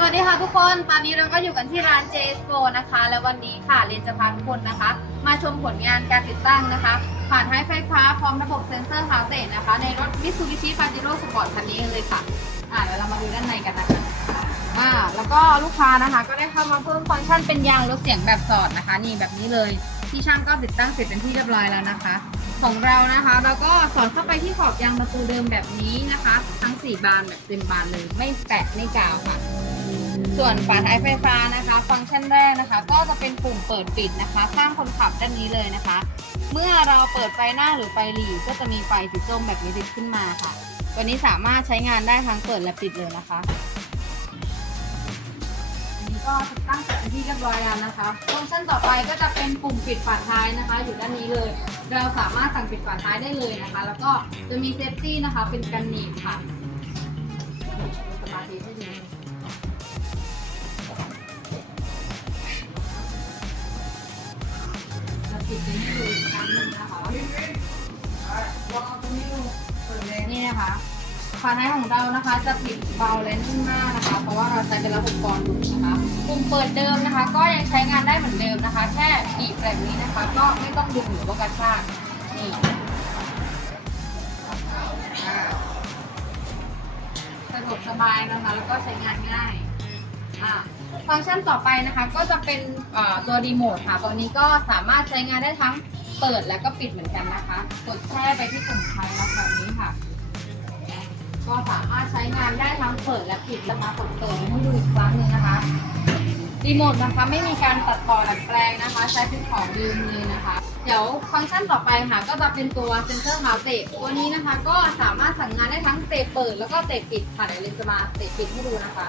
สวัสดีค่ะทุกคน ตอนนี้เราก็อยู่กันที่ร้าน j s p o นะคะ แล้ววันนี้ค่ะเรียนจะพาทุกคนนะคะ มาชมผลงานการติดตั้งนะคะ ผ่านท้ไฟฟ้าพร้อมระบบเซ็นเซอร์เท้าเตะนะคะ ในรถ Mitsubishi Pajero Sport คันนี้เลยค่ะ อ่าเดี๋ยวเรามาดูด้านในกันนะคะอ่าแล้วก็ลูกค้านะคะก็ได้เข้ามาเพิ่มฟังก์ชันเป็นยางลดเสียงแบบสอดนะคะ นี่แบบนี้เลยที่ช่างก็ติดตั้งเสร็จเป็นที่เรียบร้อยแล้วนะคะ ของเรานะคะเราก็สอดเข้าไปที่ขอบยางประตูเดิมแบบนี้นะคะ ทั้ง 4 บานแบบเต็มบานเลยไม่แปะไม่กาวค่ะ ส่วนฝาท้ายไฟฟ้านะคะ ฟังก์ชันแรกนะคะ ก็จะเป็นปุ่มเปิดปิดนะคะ ข้างคนขับด้านนี้เลยนะคะ เมื่อเราเปิดไฟหน้าหรือไฟหลีก็จะมีไฟสีส้มแบบนี้ติดขึ้นมาค่ะ ตัวนี้สามารถใช้งานได้ทั้งเปิดและปิดเลยนะคะนนี้ก็ติดตั้งเสร็จเป็นที่เรียบร้อยแล้วนะคะฟังก์ชันต่อไปก็จะเป็นปุ่มปิดฝาท้ายนะคะ อยู่ด้านนี้เลย เราสามารถสั่งปิดฝาท้ายได้เลยนะคะ แล้วก็จะมีเซฟตี้นะคะ เป็นกันหนีบค่ะสมาธิให้ดี ปิดเป็นให้ดูอีกครั้งหนึงนะคะนี่นะคะฝาท้ายของเรานะคะ จะปิดเบาและนิ่มมากนะคะ เพราะว่าเราใช้เป็นระบบกรองดูดนะคะปุ่มเปิดเดิมนะคะ ก็ยังใช้งานได้เหมือนเดิมนะคะ แค่บีบแบบนี้นะคะ ก็ไม่ต้องดึงหรือว่ากระชากนี่สะดวกสบายนะคะ แล้วก็ใช้งานง่าย ฟังก์ชันต่อไปนะคะ ก็จะเป็นตัวรีโมทค่ะ ตัวนี้ก็สามารถใช้งานได้ทั้งเปิดและก็ปิดเหมือนกันนะคะ กดแช่ไปที่ปุ่มไฟล็อกแบบนี้ค่ะ ก็สามารถใช้งานได้ทั้งเปิดและปิดนะคะกดเปิดให้ดูอีกครั้งหนึ่งนะคะ รีโมทนะคะไม่มีการตัดต่อดัดแปลงนะคะ ใช้เป็นของเดิมเลยนะคะ เดี๋ยวฟังก์ชันต่อไปค่ะ ก็จะเป็นตัวเซนเซอร์เท้าเตะตัวนี้นะคะ ก็สามารถสั่งงานได้ทั้งเตะเปิดแล้วก็เตะปิดค่ะเดี๋ยวเราจะมาเตะปิดให้ดูนะคะ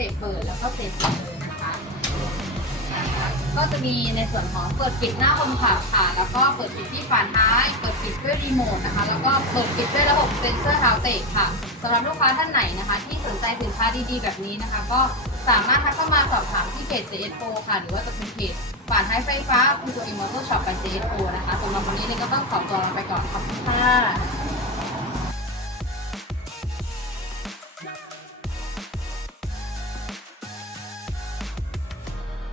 ตะเปิดแล้วก็เตะปิดนะคะ ก็จะมีในส่วนของเปิดปิดหน้าคนขับค่ะ แล้วก็เปิดปิดที่ฝาท้าย เปิดปิดด้วยรีโมทนะคะ แล้วก็เปิดปิดด้วยระบบเซ็นเซอร์เท้าเตะค่ะสำหรับลูกค้าท่านไหนนะคะ ที่สนใจสินค้าดีๆ แบบนี้นะคะ ก็สามารถทักเข้ามาสอบถามที่เพจ JS Pro ค่ะ หรือว่าจะเป็นเพจฝาท้ายไฟฟ้าคุณตัวอิมมอเตอร์ช็อปกับ JS Pro นะคะสำหรับวันนี้เนี่ยก็ต้องขอตัวลาไปก่อน